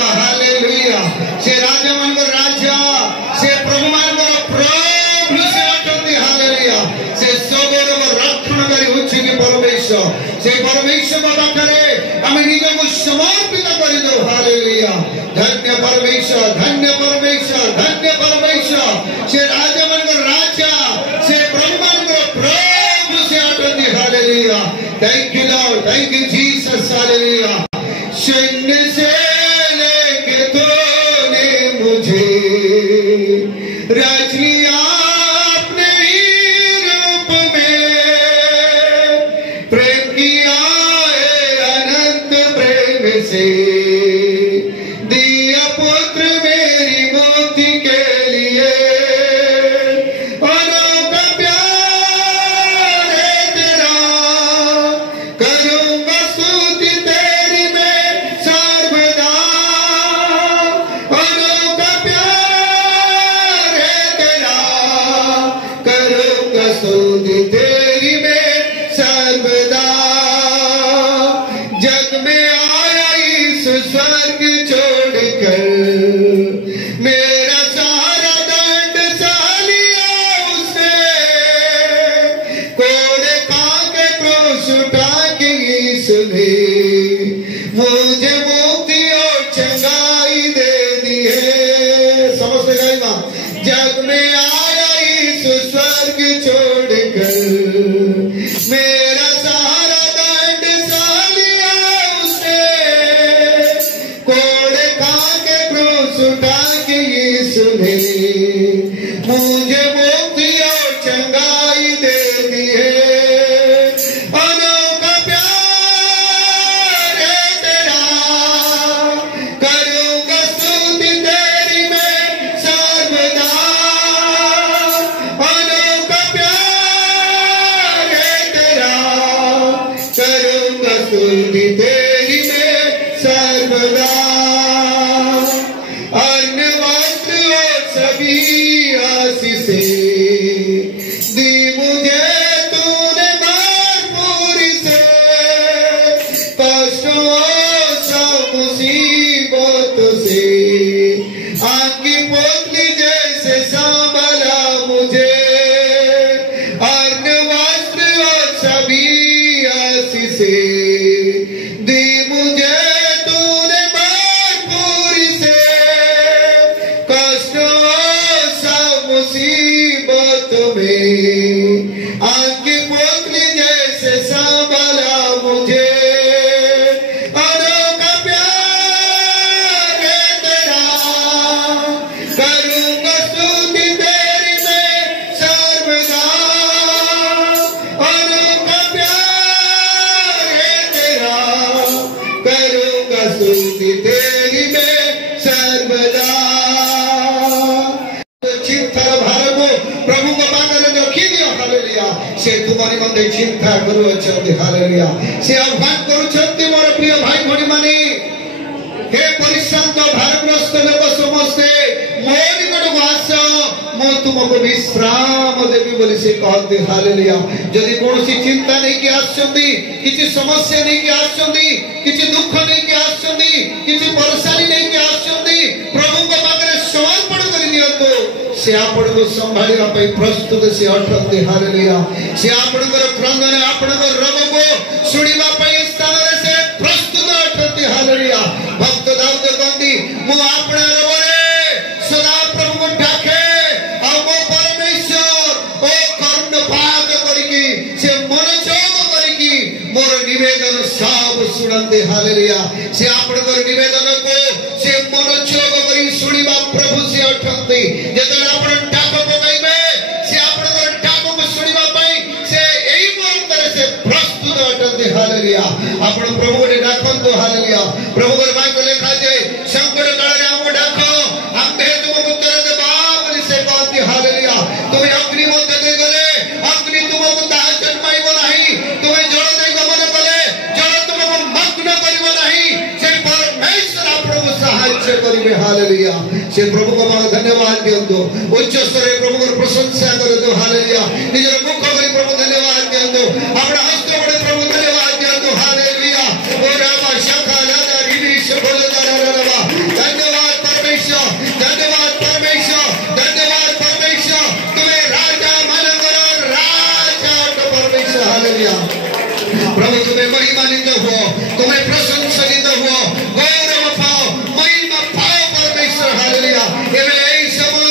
मा हालेलुया से राजा मान को राजा से प्रभु मान को प्रभु से अटंती हालेलुया से सबोर को रक्षणकारी होछि कि परमेश्वर से परमेश्वर को पाखरे हम निज को समर्पित करि दो हालेलुया धन्य परमेश्वर से राजा मान को राजा से प्रभु मान को प्रभु से अटंती hallelujah thank you Lord thank you Jesus hallelujah शून्य से लेके तूने मुझे रच लिया अपने ही रूप में प्रेम किया है अनंत प्रेम से दिया पुत्र मेरी मुक्ति के लिए अनोखा प्यार है तेरा करूंगा स्तुति तेरी मैं सर्वदा अनोखा प्यार है तेरा करूंगा स्तुति तेरी मैं सर्वदा जग में आया इस स्वर्ग छोड़कर मेरा सारा दंड सह लिया उसने कोड़े खाके क्रूस उठा के इसने मुझे मुक्ति और चंगाई दे दी है समझते गए ना जग में आया इस स्वर्ग छोड़कर मेरा सारा दंड सह लिया उसने कोड़े खाके क्रूस उठा के इसने मुझे मुक्ति और चंगाई दे दी है अनोखा प्यार है तेरा करूंगा स्तुति तेरी मैं सर्वदा अनोखा प्यार है तेरा करूंगा स्तुति तेरी मैं सर्वदा अन्न वस्त्र और सभी आशीषें दी मुझे तूने भरपूरी से कष्टों और सब मुसीबतों से आग की पोतली जैसे संभाला मुझे अन्न वस्त्र और सभी आशीषें दी मुझे तूने भरपूरी से कष्टों और सब मुसीबतों में आग की पोतली जैसे संभाला मुझे अनोखा प्यार है तेरा करूंगा स्तुति तेरी मैं सर्वदा अनोखा प्यार है तेरा करूंगा स्तुति तेरी मैं सर्वदा चिंतार भारको प्रभु को पाखरे रखी दियो हालेलुया से तुम्हारी मध्य चिंता करूछंती हालेलुया से आह्वान करूछंती मोर प्रिय भाई भणी माने हे परिश्रांत भारग्रस्त लोक समस्ते मो निकट आस मु तुमको विश्राम देवी बोली से कहते हालेलुया जदि कोनोसी चिंता नहीं कि आछंती किछि समस्या नहीं कि आछंती किछि दुख नहीं कि आछंती किछि परेशानी नहीं कि आछंती प्रभु को पाखरे समर्पण करि दियंतो से आपण को संभाळिबा पई प्रस्तुत से अटंती हालेलुया से आपण को क्रंदन आपण को रोग को सुनिबा पई स्थान रे से प्रस्तुत अटंती हालेलुया भक्त दाऊद कहंती मु आपण रोरे सदा प्रभु को डाके आ मो परमेश्वर ओ कर्णपात करिकी से मनोजोग करिकी मोर निवेदन सब सुनंते हालेलुया से आपण को निवेदन को से मनोजोग करी सुनिबा प्रभु से अटंती जेतले आपण डाक पकाइबे से आपण को डाक को सुनिबा पई से एई मुहूर्त रे से प्रस्तुत अटंती हालेलुया आपण प्रभु को डाकंतो हालेलुया प्रभु को माय को लेखा जाय संकट काल रे हमको डाको हम तुमको उत्तर देबा बोली से कहती हालेलुया तुम अग्नि मध्य दे गले अग्नि तुमको दाह जन्माइबो नाही तुम जल दे गमन कले जल तुमको मग्न करिबो नाही से परमेश्वर आपण को सहायता करिवे हालेलुया से प्रभु को मान धन्यवाद दियंतो उच्च स्तरे प्रभु को प्रशंसा करतो हालेलुया निजर मुख करी प्रभु धन्यवाद दियंतो आपण हस्त बड़े प्रभु धन्यवाद दियंतो हालेलुया ओ रामा शखा लादा रिविश बोलदा रवा महिमान्वित हो, तुम्हें प्रशंसित हो, गौरव पाओ, महिमा पाओ परमेश्वर। हालेलुया। एबे एई समय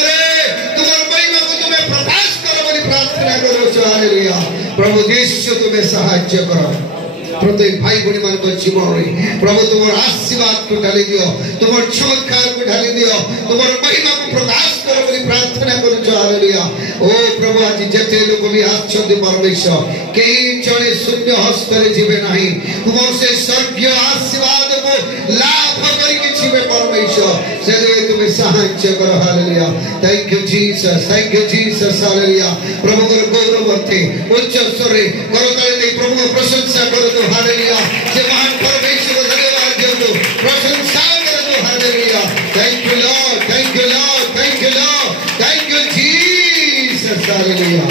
तुम्हार महिमा को तुम्हें प्रकाश करो बोली प्रार्थना करो। हालेलुया। प्रभु यीशु तुम्हें सहायता करो। प्रत्येक भाई बहन मान को जीवन रे प्रभु तुम्हार आशीर्वाद को ढाली दियो, तुम्हार चमत्कार को ढाली दियो, तुम्हार महिमा को प्रकाश करो बोली प्रार्थना करूँ। हालेलुया। ओ प्रभु आज जते लोग भी आछंती परमेश्वर कई जने शून्य हस्ତରେ जीवे नहीं, तुमर से स्वर्गीय आशीर्वाद को लाभ करिके जीवे परमेश्वर, से तुम्हें सहायता करो। Hallelujah. Thank you Jesus, thank you Jesus. Hallelujah. प्रभु को गौरव करते उच्च स्वर रे करताले दे प्रभु को प्रशंसा करो। हालेलुया। जे महान परमेश्वर को धन्यवाद दो, प्रशंसा करो। Hallelujah. Thank you Lord, thank you Lord, thank you Lord, thank you Jesus. Hallelujah.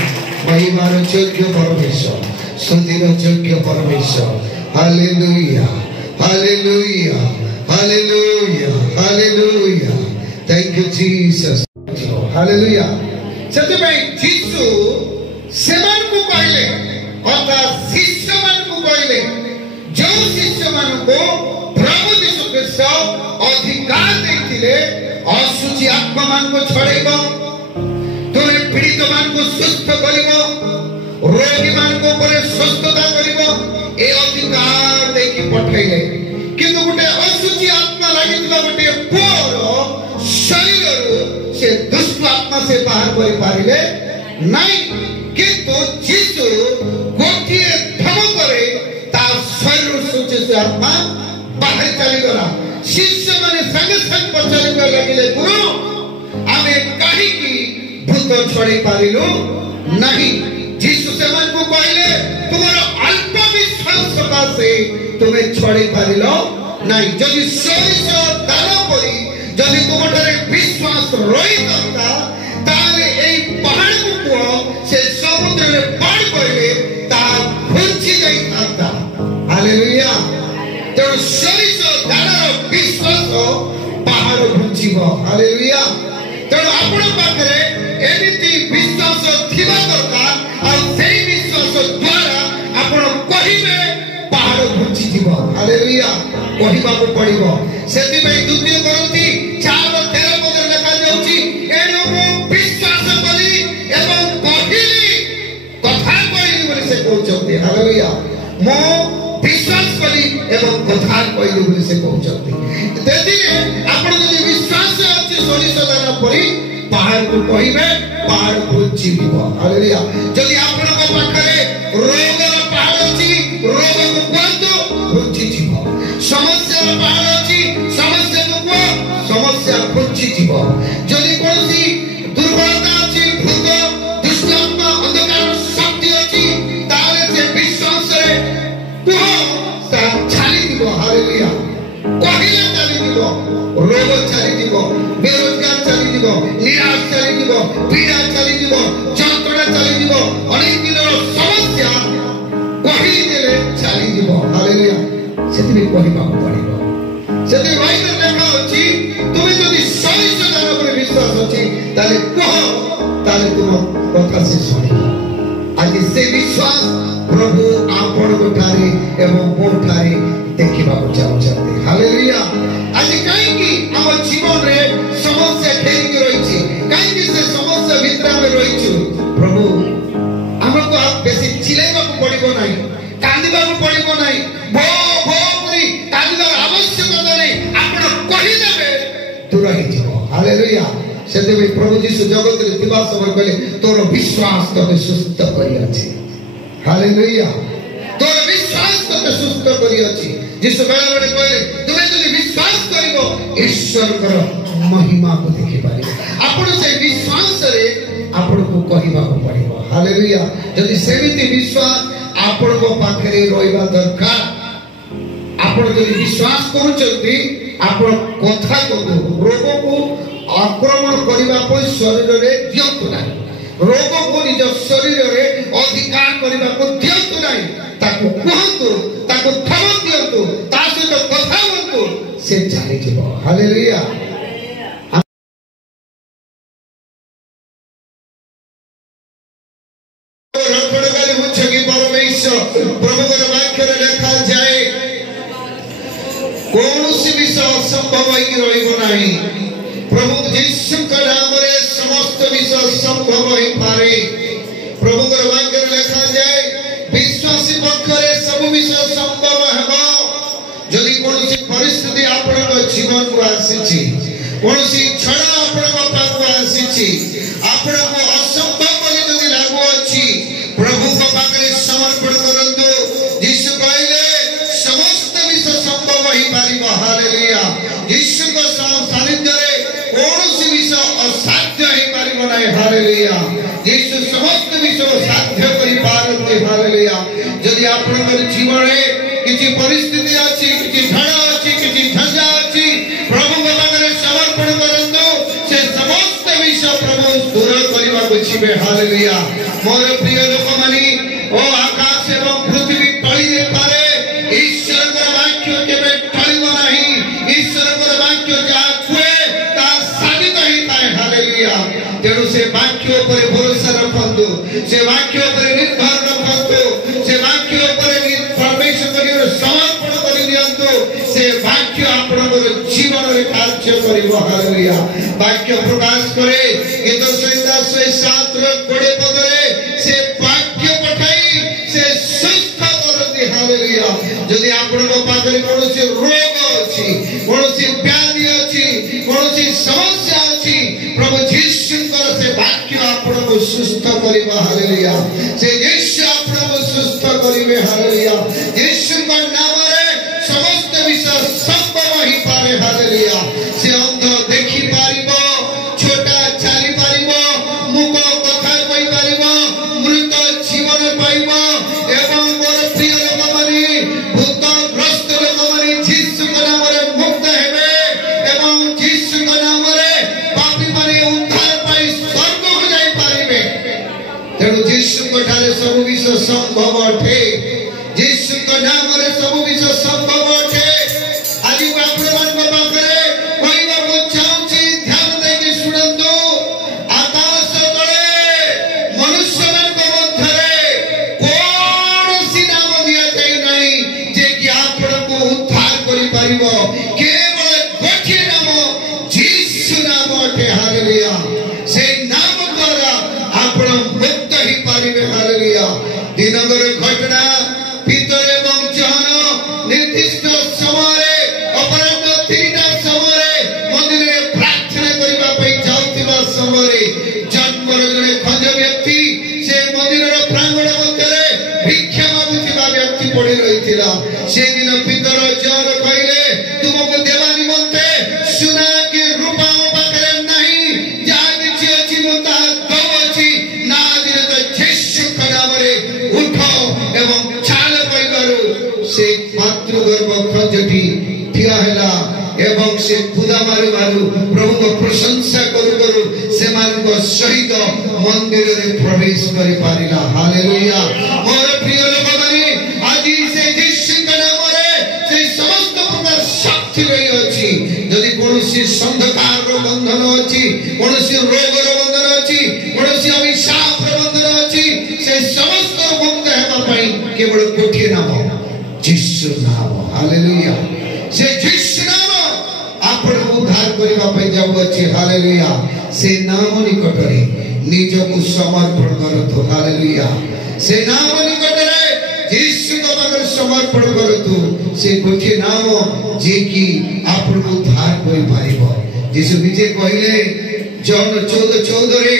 महिमार योग्य परमेश्वर, स्तुतिर योग्य परमेश्वर। Hallelujah, hallelujah, hallelujah, hallelujah. Thank you Jesus. Hallelujah. सेते भाई यीशु सेवन को कहले अर्थात शिष्य मान को कहले, जो शिष्य मान को प्रभु यीशु ख्रीष्ट अधिकार देथिले असुचि आत्मा मान को छड़ेबो, तुमे पीड़ित मान को सुस्थ करिबो, रोगी मान को ऊपर स्वस्थता करिबो, ए अधिकार देकी पठाइले। किंतु गोटे असुचि आत्मा लागितला गोटे पुअर शरीर से दुष्ट आत्मा से बाहर करि पारिले नहीं, किंतु यीशु गोटिए धमकरे ता शरीर से आत्मा बाहर चली गला। शिष्य माने संग संग पचारिबे लागिले, गुरु आमे काहे की भूत छड़ी पारिलु नहीं। यीशु से मन को कहले तुम्हारा अल्प विश्वास सकाशे तुम्हें छड़ी पारिलो नहीं। जदि सरिष दान परी जदि तुमठारे विश्वास रही था ताले एई पहाड़ को को से समुद्र रे पड़ पड़े ता घुंची जाई था। हालेलुया। तो सरिष दानर विश्वास पहाड़ घुंचीबो। हालेलुया। तो आपण पाखरे एमिति विश्वास थिबा दरकार और सेई विश्वास द्वारा आपण कहिबे पहाड़ घुंची जीवो। हालेलुया। कहिबा को पड़िबो। सेति में द्वितीय कोरिन्थी 4:13 पद लिखा जाउची, एनो मु विश्वास करी एवं कहिली कथा कहिली बोली से कहउचते। हालेलुया। मु विश्वास करी एवं कथा कहिली बोली से कहउचते। तेदिने आपण जदि विश्वास अछि सरिष दान परी पहाड़ को कहिबे पहाड़ घुंची जीवो। हालेलुया। जदि आपण को पाखरे रोगर पहाड़ अछि रोग को कहतो घुंची जीवो, समस्या पहाड़ अछि समस्या को समस्या घुंची जीवो। जदि कोनसी दुर्बलता अछि भूत दुष्ट आत्मा अंधकार शक्ति अछि ताले से विश्वास रे तो सा छाली जीवो। हालेलुया। कहिले चली जीवो, रोग चली जीवो, बेरोजगार चली जीवो, निराश चली जीवो, पीड़ा चली जीवो, যন্ত্রণা चली जीवो, अनेक दिनर समस्या कहि देले चली जीवो। हालेलुया। सेति कहिबा पड़िबो। सेति बाइबल लेखा अछि तुमे जदि सरिष दान पर विश्वास अछि ताले कह ताले तुम कथा से सुनिबो। आज से विश्वास प्रभु आपण गोठारे एवं मोठारे देखिबा चाहउछथि। हालेलुया। आज काई की हम जीवन रे समस्या घेरी के रहिछि, काई की से समस्या भितर में रहिछु, प्रभु हमको बेसी चिलेबा को पड़िबो नाही, कांदिबा को पड़िबो नाही, भो भो करी कांदिबार आवश्यकता नाही, आपण कहि देबे तू रहि जीवो। हालेलुया। सेते भी प्रभु यीशु जगत रे दिवा समय कहले तोर विश्वास तते सुस्थ करी अछि। हालेलुया। तोर विश्वास तते सुस्थ करी अछि। यीशु बेले बेले कहले तुमे जदि विश्वास करिवो ईश्वर कर महिमा को देखि पारिबो। आपण से विश्वास रे आपण को कहिबा को पड़िबो। हालेलुया। जदि सेमिति विश्वास आपण को पाखरे रहिबा दरकार, आपण जदि विश्वास करूचंती आपण कथा को रोग को आक्रमण करबा पर शरीर रे दियंतु नाही, रोग को निज शरीर रे अधिकार करबा को दियंतु नाही, ताको कहंतु ताको धमक दियंतु ता सहित कथा होंतु से चली जीवो। हालेलुया। रखड़गाली मुछकी परमेश्वर प्रभु को वाक्य रे लेखा जा कौन सी विषय असंभव रही प्रभु यीशु नाम रे समस्त विषय संभव हो पारे प्रभु वाक्य लिखा जाए विश्वासी पक्षरे सब विषय संभव हेबो जदि कौन सी परिस्थिति आपन जीवन को आसी कौन सी छड़ा आपन पाक आसी आपन को असंभव बोली जदि लागू अछि प्रभु को पाकरे समर्पण करंतु यीशु कहले समस्त विषय संभव हो पारिबो हालेलुया यीशु को सानिध्य रे कौन सी विषय असाध्य हो पारिबो नै हालेलुया यीशु समस्त विषय साध्य करि पारते हालेलुया जदि आपन जीवन रे किछि परिस्थिति अछि किछि झड़ा अछि किछि झंझा अछि प्रभु को पाकरे समर्पण करंतु से समस्त विषय प्रभु दूर करबा बुझिबे हालेलुया मोर प्रिय लोक मानी ओ आकाश एवं पृथ्वी टळी दे पारे ईश्वर को वाक्य केबे टळिबो नाही ईश्वर को वाक्य जा कुए ता साबित ही ताए हालेलुया तेणु से वाक्य ऊपर भरोसा रखंतु से वाक्य ऊपर निर्भर रखंतु से वाक्य ऊपर परमेश्वर को समर्पण करि दियंतु से वाक्य आपनकर जीवन रे कार्य करिवो हालेलुया वाक्य प्रकाश करे गीत संहिता 7 रो 20 पदरे से वाक्य पठाई से सुस्थ करते हालेलुया यदि आपनको पाखरे कोनोसी रोग अछि कोनोसी व्याधि अछि कोनोसी समस्या अछि प्रभु यीशुकर से वाक्य आपनको सुस्थ करिवो हालेलुया से यीशु आपनको सुस्थ करिवे हालेलुया यीशुकर नाम रे समस्त विषय संभव ही पारे हालेलुया से अंध देखि पारिबो छोटा चाली पारिबो मुख कथा कहि पारिबो मृत जीवन पाइबो एवं मोर प्रिय लोक माने भूत ग्रस्त लोक माने यीशु के नाम रे मुक्त हेबे एवं यीशु के नाम रे पापी माने उद्धार पाई स्वर्ग को जाई पारिबे तेणु यीशु को ठारे सब विषय संभव अठे यीशु के नाम रे सब विषय संभव अठे आज आपण मन पाखरे कहबा को चाहूची ध्यान दे के सुनंतु आकाश तळे मनुष्य के मध्यरे कोन सी नाम दिया जाय नहीं जे कि आपण को उद्धार करि परिबो केवल गोटे नाम यीशु नाम अठे हालेलुया से नाम द्वारा आपण मुक्त ही पारिबे हालेलुया दिनगर घटना पितर एवं जहन निर्दिष्ट समय अपराह्न 3टा समय मंदिर में प्रार्थना करबा पई जाउतिबा समय जन्मर जने खंज व्यक्ति से मंदिर प्रांगण मध्यरे भिक्षा मागुतिबा व्यक्ति पड़ी रहितिला से दिन पितर जहन कहले तुमको देवा निमंते सुना के रूपा पाखरे नहीं जा किछि अछि मुता दउछि ना दिन तो यीशु के नाम रे उठो एवं से मातृगर्भ खंजटी ठिया हैला एवं से खुदा मारु मारु प्रभु को प्रशंसा करू करू से मान को सहित मंदिर रे प्रवेश करि पारिला हालेलुया मोर प्रिय लोक माने आज से यीशु के नाम रे से समस्त प्रकार शक्ति रही अछि यदि कोनोसी संधकार रो बंधन अछि कोनोसी रोग रो बंधन अछि कोनोसी अभिशाप रो बंधन अछि से समस्त मुक्त हेबा पई केवल कोठिए नाम यीशु नाम हालेलुया से यीशु नाम आपण उद्धार करबा पई जाउ अछि हालेलुया से नाम निकट रे निज को समर्पण करतो हालेलुया से नाम निकट रे यीशु को पाकर समर्पण करतो से गोटे नाम जे कि आपण उद्धार करि पारिबो यीशु निजे कहिले जॉन 14:14 रे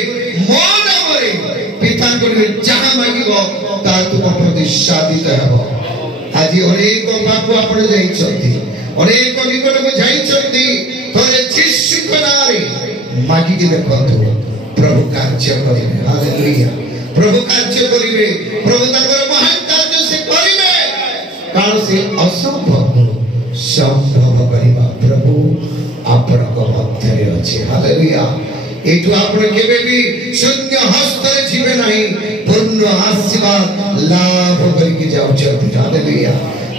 मो नाम रे पिता को जहां मांगिबो ता तुम प्रति साधित हेबो आज अनेक बाबू आपण जाइछथि अनेक निकट को जाइछथि तोरे यीशु के नाम रे मागी के देखंतु प्रभु कार्य करिवे हालेलुया प्रभु कार्य करिवे प्रभु ताकर महान कार्य से करिवे कारण से असंभव संभव करिबा प्रभु आपण को मध्य रे अछि हालेलुया एठु आपण केबे भी शून्य हस्त रे जीवे नहीं पूर्ण आशीर्वाद लाभ करि के जाउ छथि हालेलुया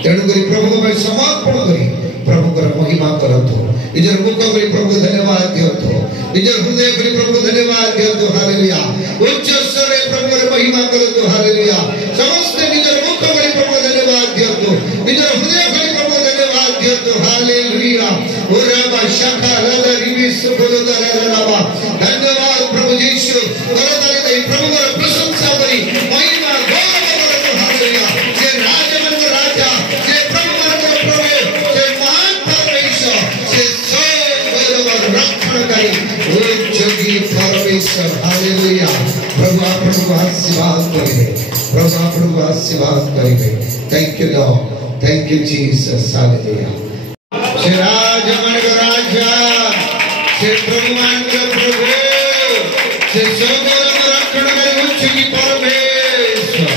तेणु करी प्रभु को समर्पण करी प्रभु को महिमा करतो निजर मुख करी प्रभु धन्यवाद दियतो निजर हृदय करी प्रभु धन्यवाद दियतो हालेलुया उच्च स्वर रे प्रभु को महिमा करतो हालेलुया समस्त निजर मुख करी प्रभु धन्यवाद दियतो निजर हृदय करी प्रभु धन्यवाद दियतो हालेलुया महाप्रभु आशीर्वाद करेंगे। Thank you Lord, thank you Jesus, hallelujah. से राजा मन का राजा, से प्रभु मान का प्रभु, से सोगर रक्षण करे उच्च की परमेश्वर,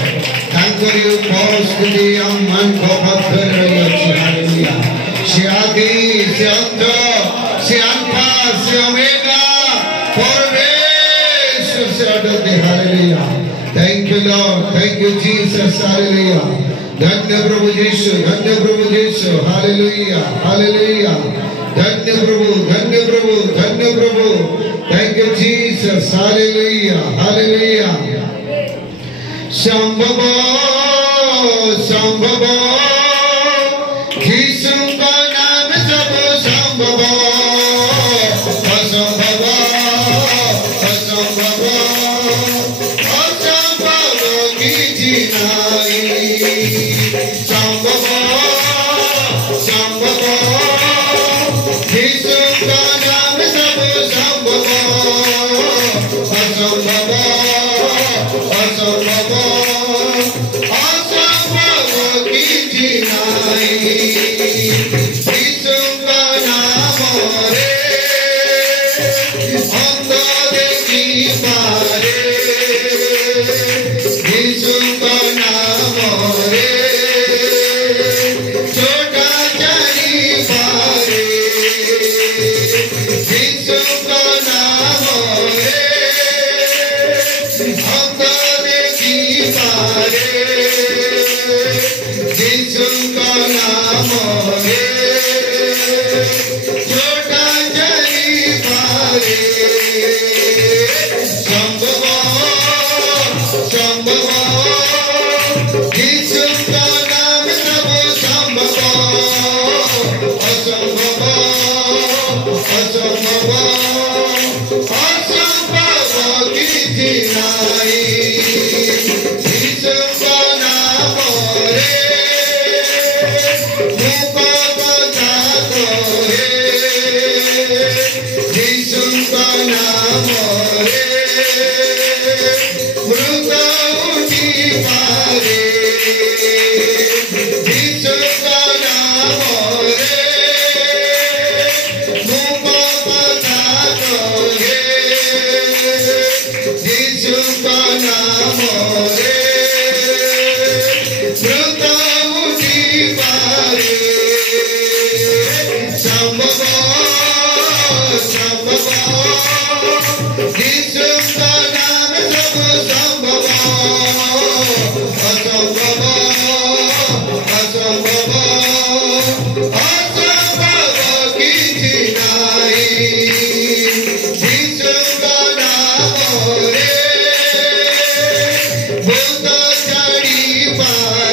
तांकरी उपस्थिति हम मन को पत्थर रही अच्छी, हालेलुया। से आदि, से अंत, से अल्फा, से ओमेगा, परमेश्वर से अटल, hallelujah. Thank you Lord, thank you Jesus, hallelujah. धन्य प्रभु यीशु, धन्य प्रभु यीशु, हालेलुया, हालेलुया। धन्य प्रभु, धन्य प्रभु, धन्य प्रभु। Thank you Jesus, hallelujah, hallelujah. संभव, संभव, यीशु का नाम सब संभव, असंभव, असंभव, असंभव कीजिए नहीं। संभव, संभव, यीशु का नाम सब संभव, असंभव, असंभव, असंभव कीजिए नहीं। यीशु का नाम रे, अंध देखी पारे, यीशु का नाम रे, छोटा जानी पारे, यीशु का नाम रे, अंध देखी पारे, यीशु का नाम रे, छोटा जानी पारे। संभव, संभव, यीशु का नाम सब संभव, असंभव, असंभव, असंभव कीजिए नहीं। यीशु का नाम रे, मुख बता दो रे, यीशु का नाम रे, मृत उठी पारे, यीशु का नाम रे, मुख बता दो रे, यीशु का नाम रे, मृत उठी पारे। संभव, संभव, यीशु का नाम सब संभव, असंभव, असंभव, असंभव कीजिए नहीं। यीशु का नाम रे, भूत चढ़ी पारे,